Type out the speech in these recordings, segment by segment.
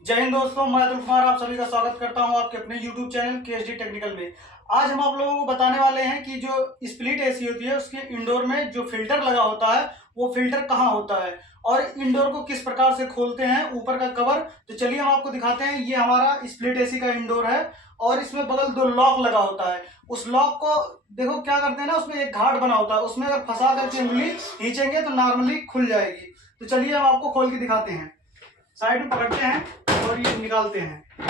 जय हिंद दोस्तों, मैं अतुल कुमार आप सभी का स्वागत करता हूं आपके अपने YouTube चैनल KSD टेक्निकल में। आज हम आप लोगों को बताने वाले हैं कि जो स्प्लिट एसी होती है उसके इंडोर में जो फिल्टर लगा होता है वो फिल्टर कहाँ होता है और इंडोर को किस प्रकार से खोलते हैं, ऊपर का कवर। तो चलिए हम आपको दिखाते हैं। ये हमारा स्प्लिट एसी का इंडोर है और इसमें बगल दो लॉक लगा होता है। उस लॉक को देखो क्या करते हैं ना, उसमें एक घाट बना होता है, उसमें अगर फंसा करके उंगली खींचेंगे तो नॉर्मली खुल जाएगी। तो चलिए हम आपको खोल के दिखाते हैं। साइड में पकड़ते हैं और ये निकालते हैं।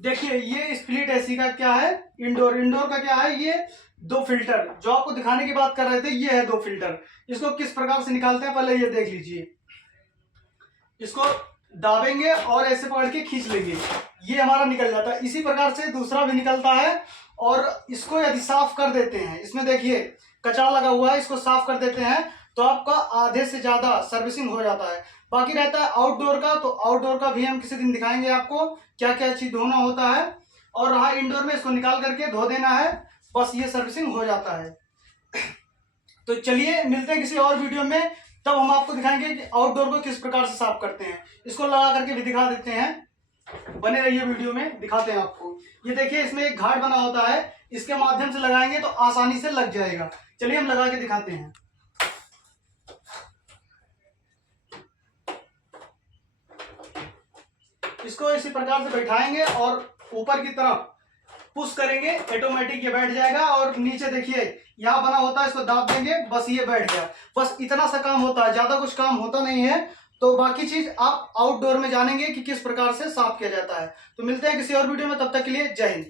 देखिए ये स्प्लिट एसी का क्या है, इंडोर का क्या है, ये दो फिल्टर जो आपको दिखाने की बात कर रहे थे, ये है दो फिल्टर। इसको किस प्रकार से निकालते हैं पहले ये देख लीजिए। इसको दाबेंगे और ऐसे पकड़ के खींच लेंगे, ये हमारा निकल जाता है। इसी प्रकार से दूसरा भी निकलता है। और इसको यदि साफ कर देते हैं, इसमें देखिए कचरा लगा हुआ है, इसको साफ कर देते हैं तो आपका आधे से ज्यादा सर्विसिंग हो जाता है। बाकी रहता है आउटडोर का, तो आउटडोर का भी हम किसी दिन दिखाएंगे आपको क्या क्या चीज धोना होता है। और रहा इंडोर में, इसको निकाल करके धो देना है, बस ये सर्विसिंग हो जाता है। तो चलिए मिलते हैं किसी और वीडियो में, तब हम आपको दिखाएंगे कि आउटडोर को किस प्रकार से साफ करते हैं। इसको लगा करके भी दिखा देते हैं, बने रहिए वीडियो में, दिखाते हैं आपको। ये देखिए इसमें एक घाट बना होता है, इसके माध्यम से लगाएंगे तो आसानी से लग जाएगा। चलिए हम लगा के दिखाते हैं। इसको इसी प्रकार से बैठाएंगे और ऊपर की तरफ पुश करेंगे, ऑटोमेटिक ये बैठ जाएगा। और नीचे देखिए यहाँ बना होता है, इसको दाब देंगे, बस ये बैठ गया। बस इतना सा काम होता है, ज्यादा कुछ काम होता नहीं है। तो बाकी चीज आप आउटडोर में जानेंगे कि किस प्रकार से साफ किया जाता है। तो मिलते हैं किसी और वीडियो में, तब तक के लिए जय हिंद।